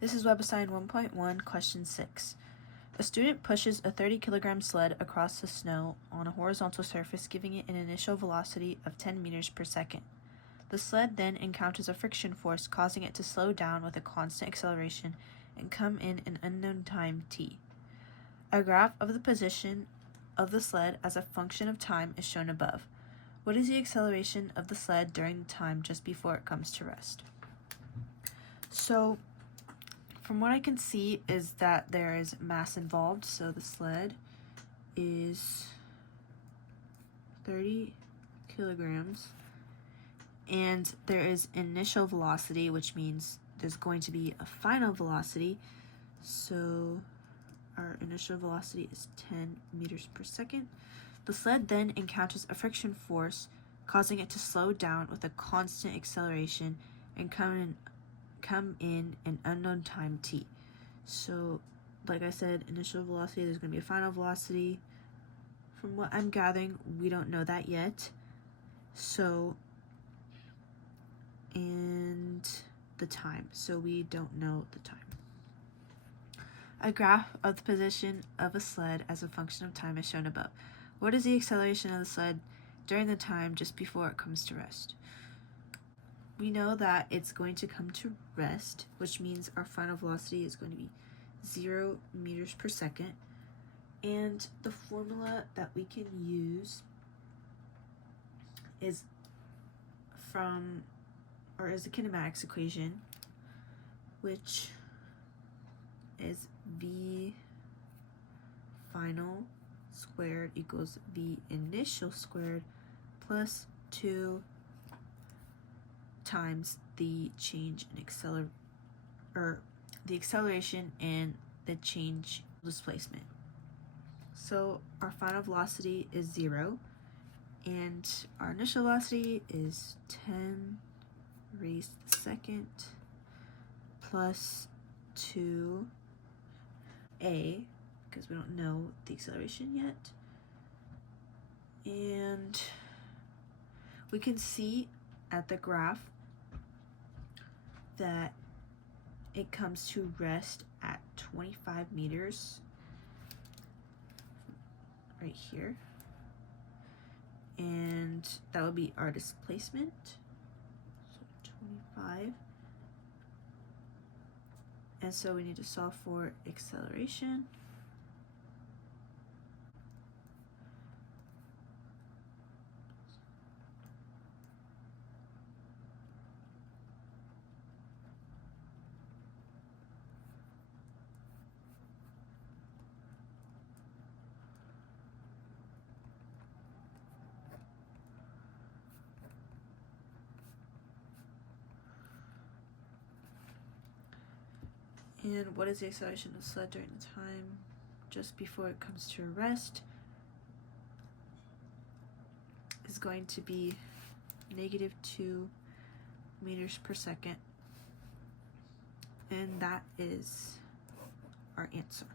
This is Webassign 1.1, question 6. A student pushes a 30-kilogram sled across the snow on a horizontal surface, giving it an initial velocity of 10 meters per second. The sled then encounters a friction force, causing it to slow down with a constant acceleration and come in an unknown time t. A graph of the position of the sled as a function of time is shown above. What is the acceleration of the sled during the time just before it comes to rest? So, from what I can see is that there is mass involved, so the sled is 30 kilograms, and there is initial velocity, which means there's going to be a final velocity, so our initial velocity is 10 meters per second. The sled then encounters a friction force, causing it to slow down with a constant acceleration and come in an unknown time t. So, like I said, initial velocity, there's going to be a final velocity. From what I'm gathering, we don't know that yet. So, and the time. So we don't know the time. A graph of the position of a sled as a function of time is shown above. What is the acceleration of the sled during the time just before it comes to rest? We know that it's going to come to rest, which means our final velocity is going to be 0 meters per second. And the formula that we can use is the kinematics equation, which is V final squared equals V initial squared plus 2 times the change in the acceleration and the change displacement. So our final velocity is 0, and our initial velocity is 10 raised to the second plus 2a, because we don't know the acceleration yet. And we can see at the graph that it comes to rest at 25 meters right here, and that would be our displacement, so 25, and so we need to solve for acceleration. And what is the acceleration of the sled during the time just before it comes to a rest? Is going to be -2 meters per second. And that is our answer.